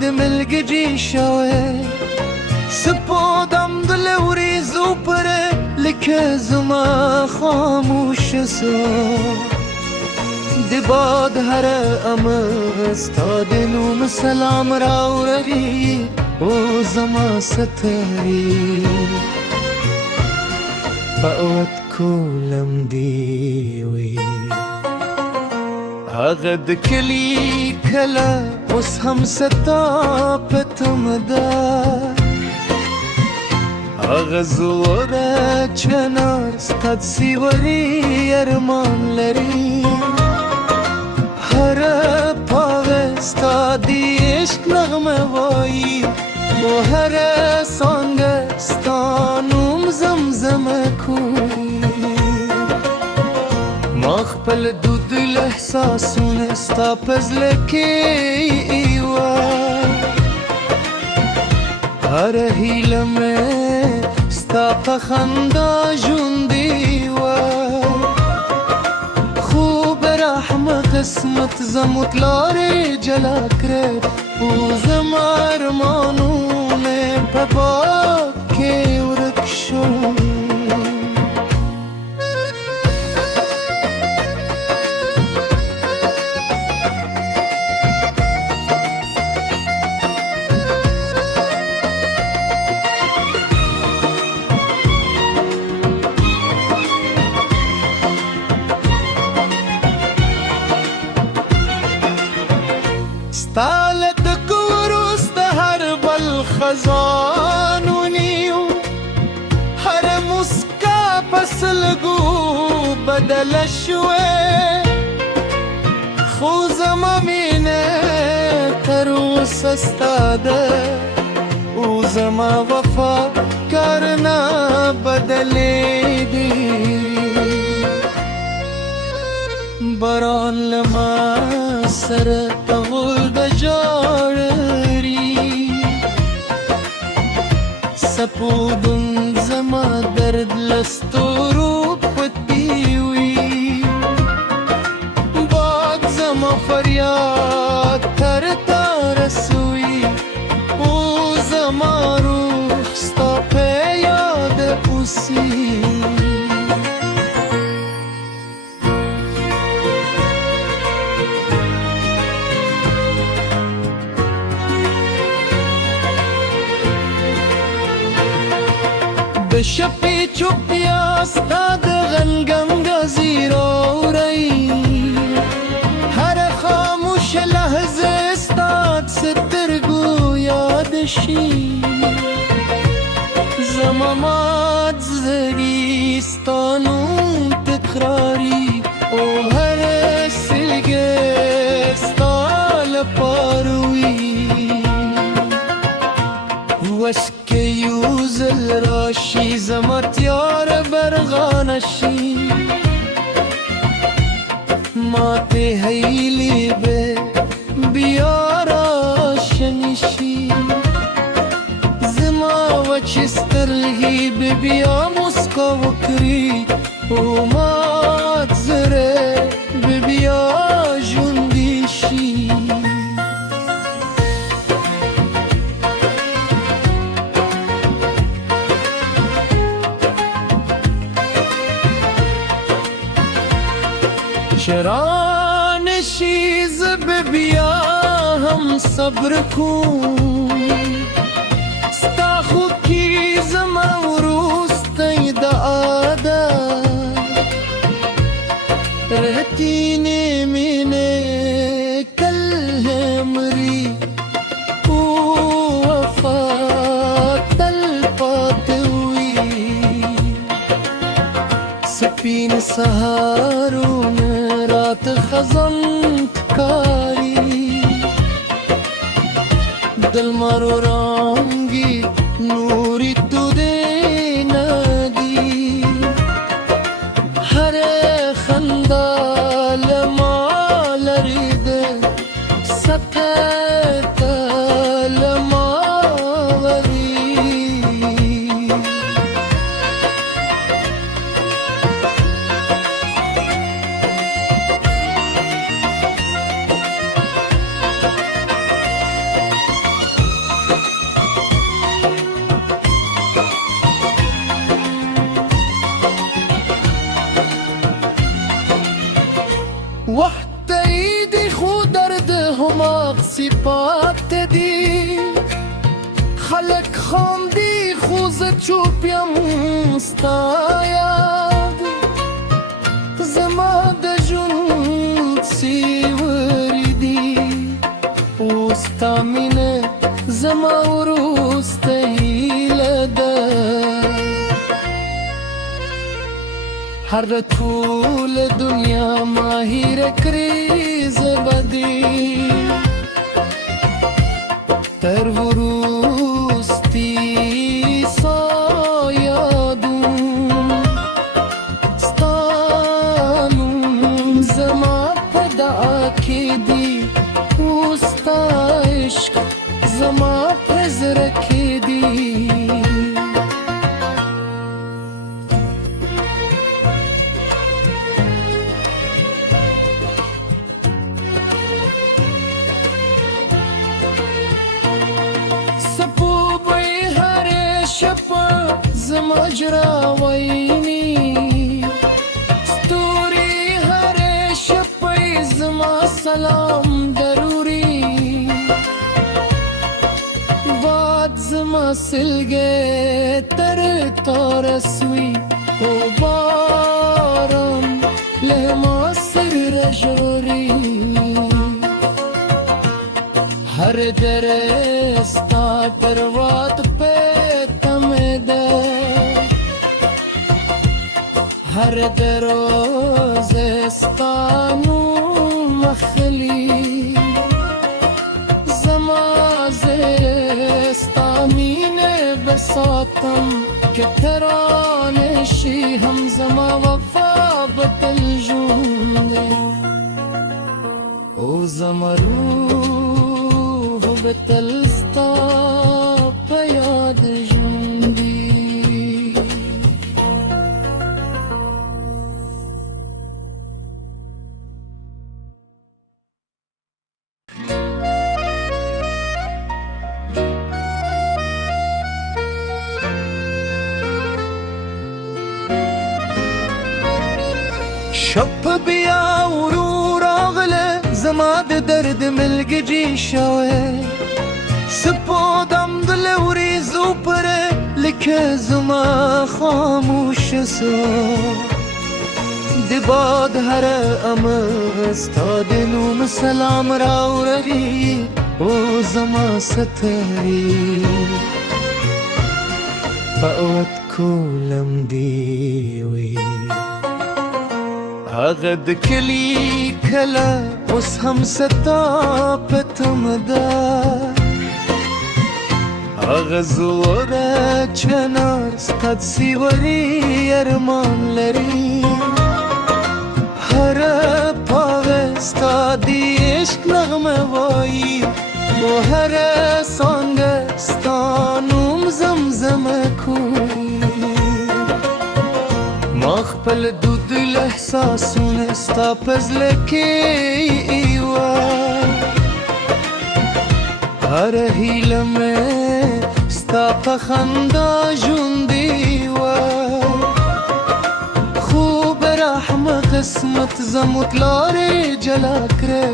دم الگجی شوه سپودم دل وریزو پره لکه زما خاموش سو دباد هر امستاد نوم سلام راورری او زما ستری بقوت کولم دیوی هغد کلی کلا اوس هم ستا پتم دا هغه زوره چنار ستاد سیوری ارمان لري هر پاوه ستادی عشق نغمه وایی و هر سانگ ستانوم زمزمه کوی ما خپل دود الاحساسونه ستا پزلکی ایوا هر هیله مې ستا په خندا ژوندی وه خوب رحمه قسمت زموت لارې جلا کړې او زما ارمانونه په باد کې ورک شو ستالت کوروست هر بل خزانونیو هر مسکا پسلگو بدل شوه خو زما مینه تر اوسه ستا ده او زما وفا کرنا بدلیدی باران لما سره تغول بجارری سپودن زما درد لستورو پتیوی باد زما فریاد تر تارسوی او زما روح ستا په یاد اوسی شپی چوپیا ستا د غنگم گازی راوری هر خاموش لحظه ستاد سترگو یاد شی زما مات زگی ستانو تکراری او هر سلگه ستال پاروی وسکه یوزل راشی زما تیار برغانشی مات هیلی به بیارا شنشی زما وچ سترگی به بیا مسکا وکری او مات زره به بیا جوندیشی شرانشی زب بیا هم صبر کن ستا خو کی زما وروستی د عادت رهتی مینه کل همری او وفا تل پاتوی سپین سهارون رات خزان کاری دل مارو رنگی نوری تو دے ندی هر خندال مال رید سطح خام دی خوز چوپیم ستایاد زما د ژوند سیوری دی اوستا مینه زما وروسته هیله ده هر د ټول دنیا ماهر کړې زبدي تر وروستي سا یادون ستا نوم زما په دعا کې دی اوس ستا عشق زما په زړه کې دی مجرا ویني ستوري هر شپه زما سلام ضروري باد زما سلګې تر تارسوي او باران له ما سر رجوري هر درستا دروات په هر دروز استانو مخلی زما زستامین بساتم که ترانشی هم زما وفا بتل جونده او زما روح بتل ستا پیاد جوندی شپ بیا ورو راغله زما د درد ملګری شوه سپودم د لوريزو پر لکه زما خاموش سو د باد هر امر ستاد نوم سلام راوړي او زما ستري فوت کولم دی وی هغه د کلی کله اوس هم ستا پتم ده هغه زوره چنار ستاد سیوری ارمان لري هر پاوه ستا دی عشق نغمه وایی و هر سانگ ستا نوم زمزمه کوی ما خپل دود الاحساسونه ستا پزله کې ایوا هر هیله مې ستا په خندا ژوندی وه خوب رحمه قسمت زموږ لارې جلا کړې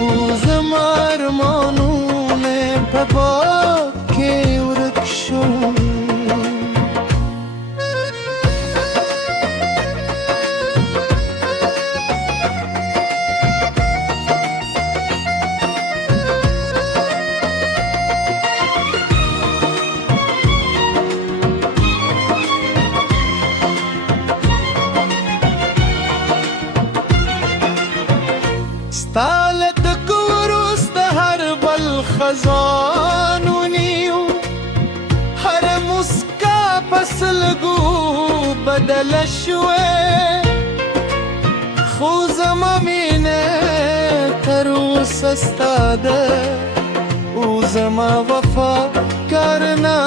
او زما ارمانونه په باد کې ورک شو ستالت کوروست هر بل خزانونیو هر مسکا پسلگو بدل شوه خو زما مینه تروس استاده او زما وفا کرنا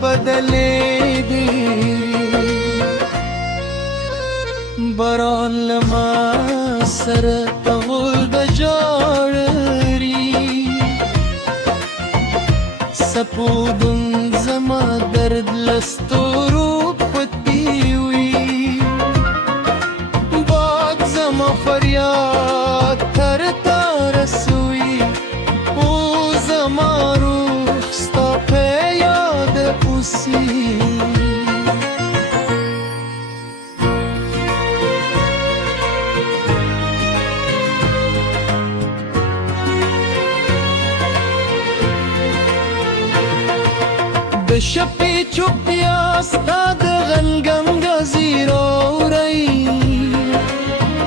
بدلی دی باران لما سر تغل بجارری سپودن زما درد لستورو پتیوی باد زما فریاد تر تارسوی او زما روح ستا پہ یاد بشپی چوپیا ستا د غمګم غزیر اوري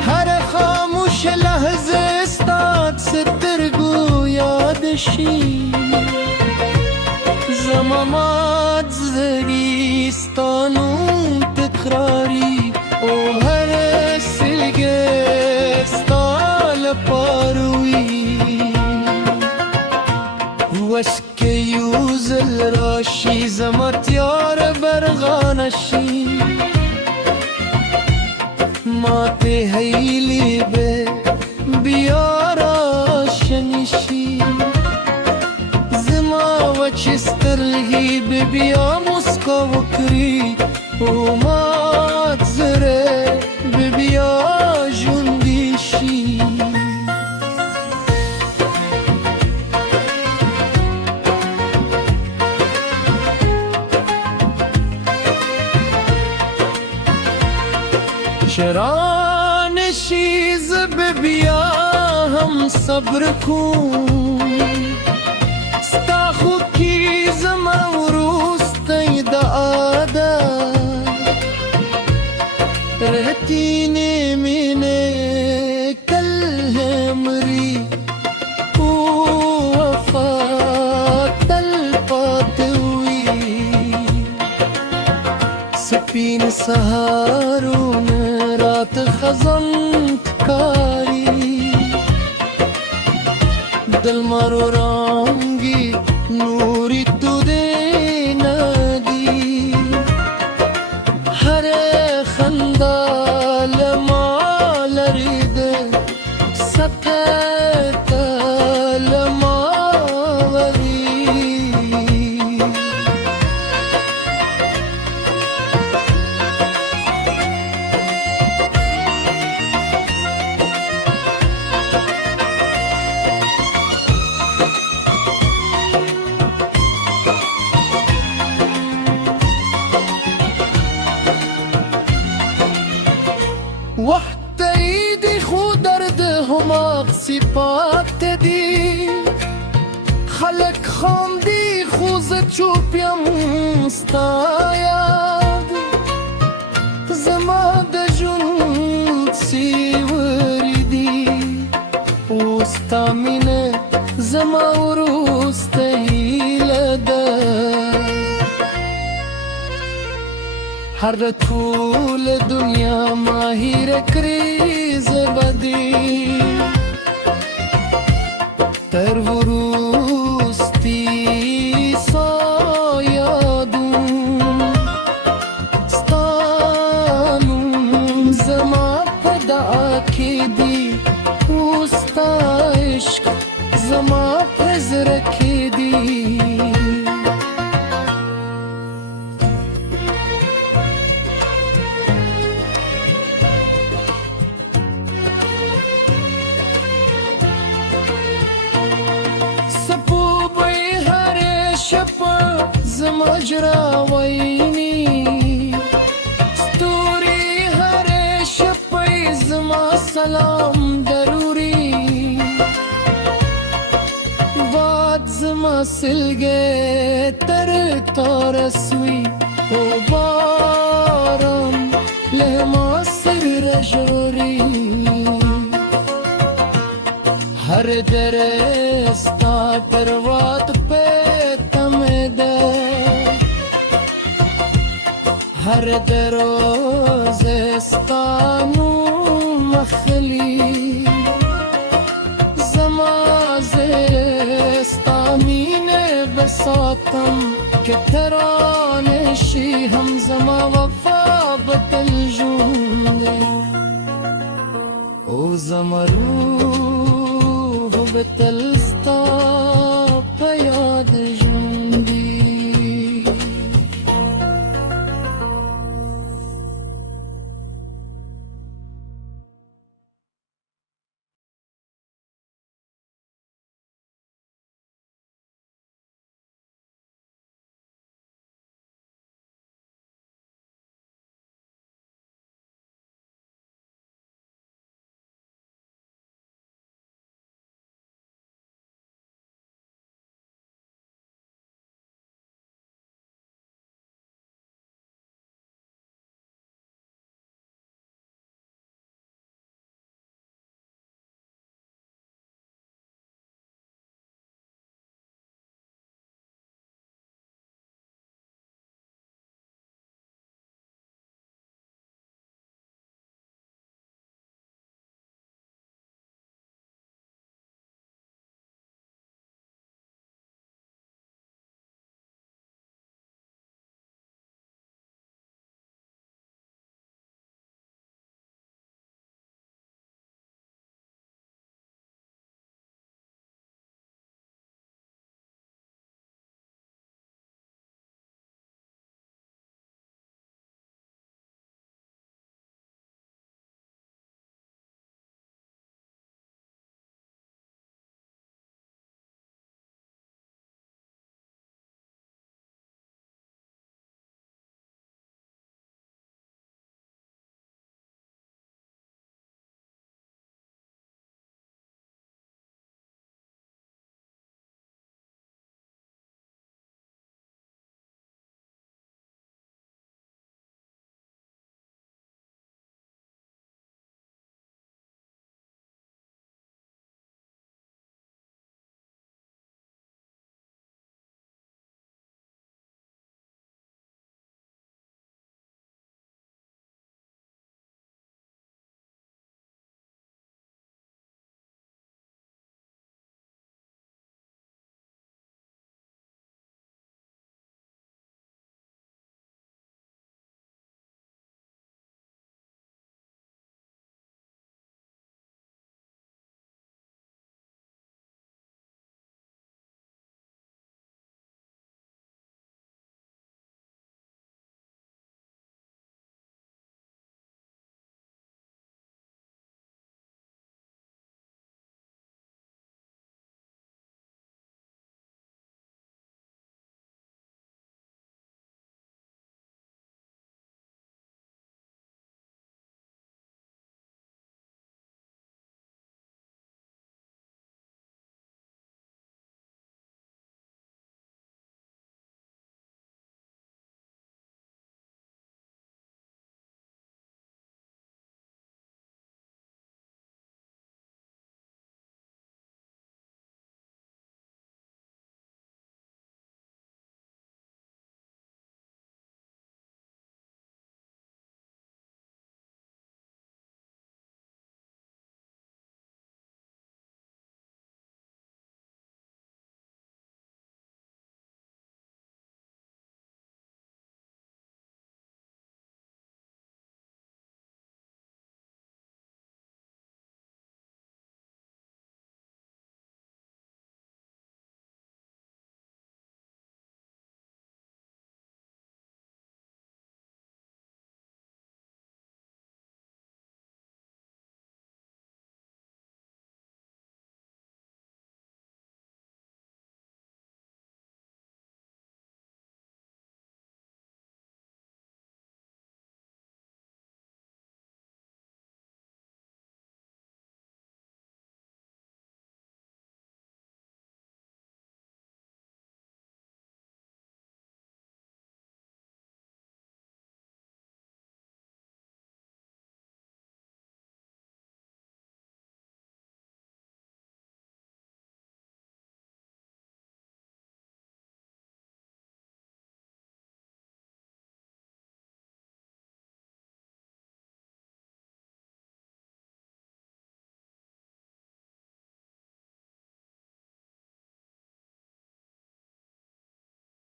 هر خاموش لحظه ستا سترګو یاد شي زما مات زړګي ستا نوم تکراري او هر سلګۍ ستا لپاره وي وس که یو ځل راشي زما تیاره برغانه شي ماته هیلې به بیا راشنې شي زما وچې سترګې به بیا مسکا وکړي او مات زړه به بیا ژوندی شي شران شي زب بیا هم صبر کوم ستا خو کی زما وروستی د عادت رهتی نه مینه کل همری او وفا تل پاتې وي سپین سهارونه رات خزان تکاری دل مارو رنگی نوری تو دے ندی ہر خندا لما لرید سکت لما وری وقت ایدی خود درد هماغ سپات دی خلق خاندی خوز چوپیم ستاید زما د جون سیوری دی اوستا مینه زما وروستی لده هر ټول دنیا ماهر کریز بدی تر وروستی سا یادون ستانون زما پدا کی دی اوستا عشق زما پزر کی دی زمجرا وینی ستوری هر شپی زما سلام ضروری باد زما سلگے تر تارسوی او بارم لما سر رجوری هر درستا بروات پہ هر دروز استانو مخلی زما زستامین بساتم که ترانشی هم زما وفا بتل جونده او زما روح بتل ستا پیاد جونده